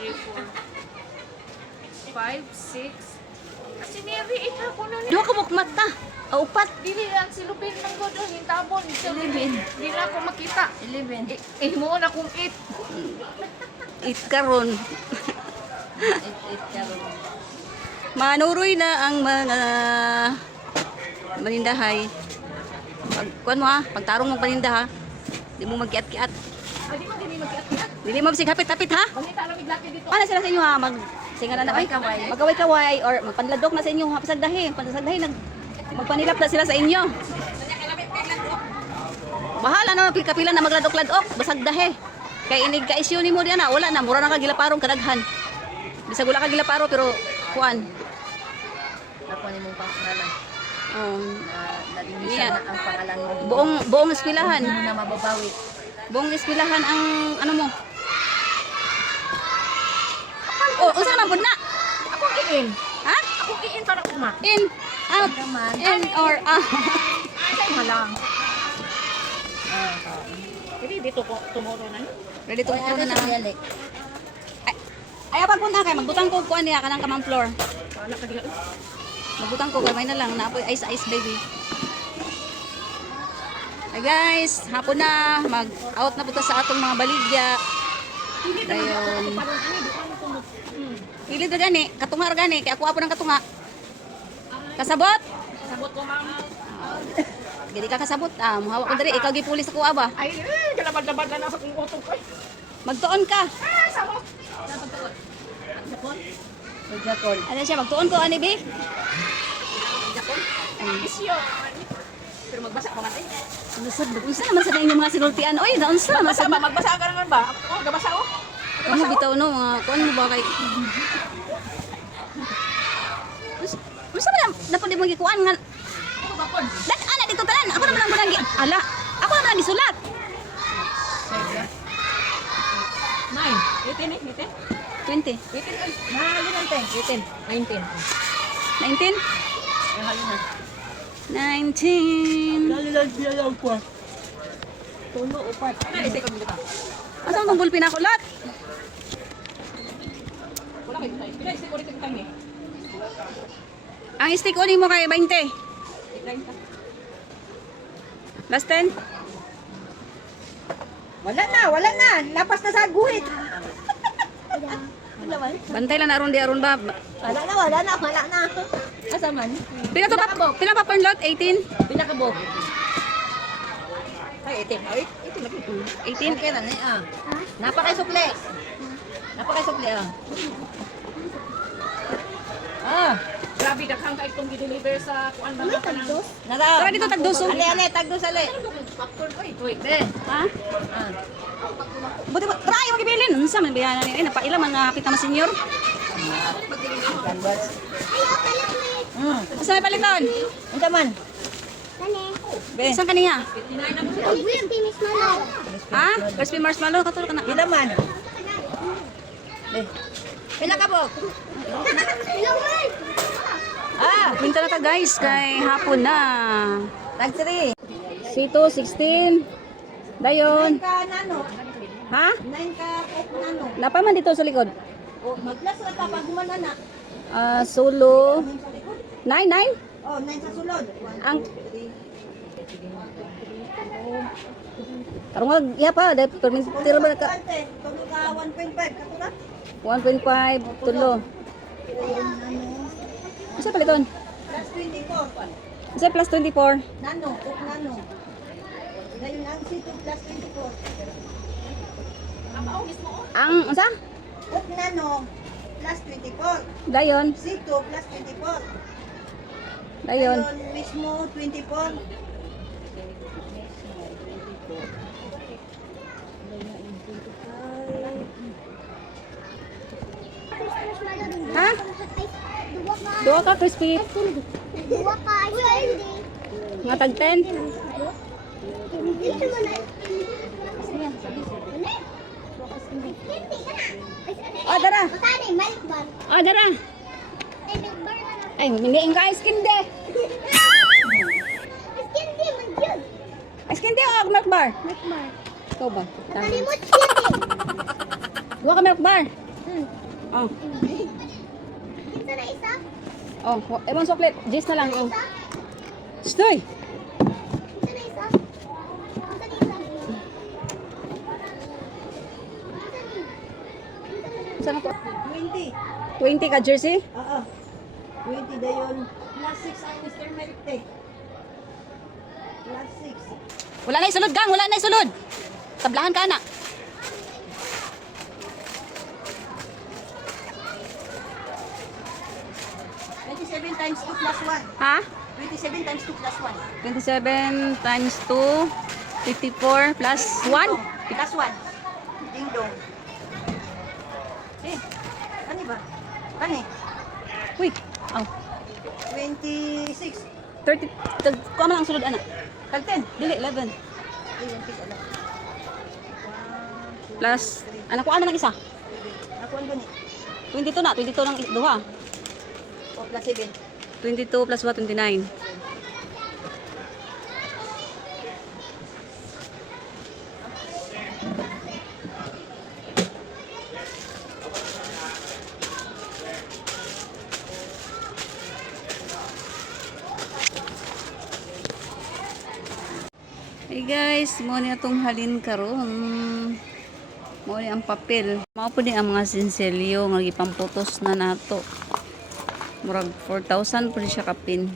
3, 4, 5, 6. Kasi niyari, ito ko na niya. Duha ka mukmat ta. Upat. Dili lang si Lupin ng God, oh, hintabon. 11. Hindi na ako makita. 11. Mo na kung 8. It karon. It karon. Manuroy na ang mga manindahay. Kuan mo ha, pagtarong mong paninda ha. Di mo magkiat-kiat. Di mo din mag-iat-iat. Dili mo bisig hapit-hapit ha. Balita lang iglati dito. Ano sila sa inyo ha? Singalan na ay magkaway-kaway or magpanladok na sa inyo ha. Pasagdahi magpanilap na sila sa inyo. Bahala na kapila na magladok-ladok. Basagdahi. Kay inig ka isyu nimo diyan na wala na mura na ka gilaparong kadaghan. Bisag wala ka gilaparo pero kuan. Ako ni mong pangalan. Yeah. Na ang pangalan mo. Buong eskwelahan. Hindi mo na mababawi. Buong eskwelahan ang ano mo. Oh, unsa naman pud na? Ako iin. Ha? Ako iin para uma. In, out, in or out. Ay, malang. Jadi dito ko tomorrow na. Ready to Ano na. na yan? Ay pag punta kay magbutang ko kuan niya kanang kamang floor. Wala ka diha. Magbutang ko gamay na lang naapoy ice baby. Ay guys, hapon na mag-out na puta sa atong mga baligya. Dayon. Pili na gani, katunga ra gani kay ako apo ng katunga. Kasabot. Sabot ko ma'am. Gidi ka kasabot. Muhawa ko diri ikaw gipulis ako aba. Ay, kalabad-labad na sa kong utog ko. Magtuon ka. Sabot. Jakol. Ano siya magtuon ko ani bi? Isyo. Pero magbasa pa man eh. Unsa naman sa inyong mga sinultian? Oy, naunsa naman sa Magbasa ka naman ba? Ako, gabasa ko. Kamu bitaw no mga kuan mo ba kay Unsa man dapat di mo gikuan nga Ako bakon. dan ana dito tanan ako naman ang gunang ala ako naman ang gisulat 9. 18 eh, 20 18. 18 ay. Nahalo ng 10. 18. 19. 19 Nahalo na. 19 Lalilag siya lang ko. Tulo, upat. Ay, ito ka. Asa tong bulpin ako lot Wala kayo tayo. Pila isip ulit yung kami. ang stick uning mo kay 20 Tignan ka. last 10 Wala na. Lapas na sa guhit. bantay lang aron di aron ba Wala na. Asa man? pila pa pon lot 18 Pila ka bok? Ay, 18. Ay, 18 okay na ah. Napakasukli ah. Grabe, daghang ka itong gideliver sa kuan ba ka ng... Nara. Tara dito tagduso Tagdos ali. Popcorn, oy. Wait, be. ha Ah. buti ba try mo gibilin unsa man bayanan ni ay napaila man nga kita ma senior unsa may paliton Unsa man? Be. Saan kaniya? Crispy marshmallow. Ha? Crispy marshmallow katulad ka na. Pila man? Be. Pila ka bok? Ah, Pinta na ta guys kay hapon na. tag 3. Sito 16. Dayon. Ka nano. Ha? 9 ka kop nano. Napa man dito sa likod? O maglas ra ka pag gumana. Solo 9 Oh, 9 sa sulod. ang Karong iya pa dahil permitiro ba ka Ante, tulo ka 1.5 katura. 1.5 tulo. Isa paliton. Plus 24. Isa plus 24. Nano, kop nano. Dayon ang sito plus 24. Ang unsa? Kop nano plus 24. Dayon. Sito plus 24. Dayon. Mismo 24. Ha? Dua ka. Duha ka crispy. Dua ka. Hindi. Nga tag 10. Dito mo na. Hindi ka na. Oh, dara. Matani, milk bar. Oh, dara. Ay, milk bar na lang. Ay, hindi ka ice cream de. Hindi, man yun. Ice cream de o milk bar? Milk bar. Ikaw ba? Matani mo, chili. Duha ka milk bar. Oh. Kinsa na isa? Oh, ebang suklet. Jis na lang. Oh. Stoy. Kinsa na isa? Kinsa na isa? Saan ako? 20. 20 ka jersey? Oo. 20 dayon. Plus 6 ang Mr. Melte. Plus 6. Wala na isulod, gang. Wala na isulod. Tablahan ka na. Times 2 plus 1. Ha? 27 times 2 plus 1. 27 times 2, 54 plus 1? Plus 1. Ding dong. Eh, ano ba? Ano eh? Uy. Oh. 26. 30. Kuha mo lang ang sulod, anak. Tag 10. Dili, 11. Ayun, tig alam. Plus, anak, kuha mo lang isa. Nakuha ko ni. 22 na. 22 lang duha. O, plus 7. 22 plus what? 29. Hey guys, mo ni atong halin karon. Mo ni ang papel. Mao po ni ang mga sinselyo nga gipamputos na nato. Murag 4,000 po siya kapin.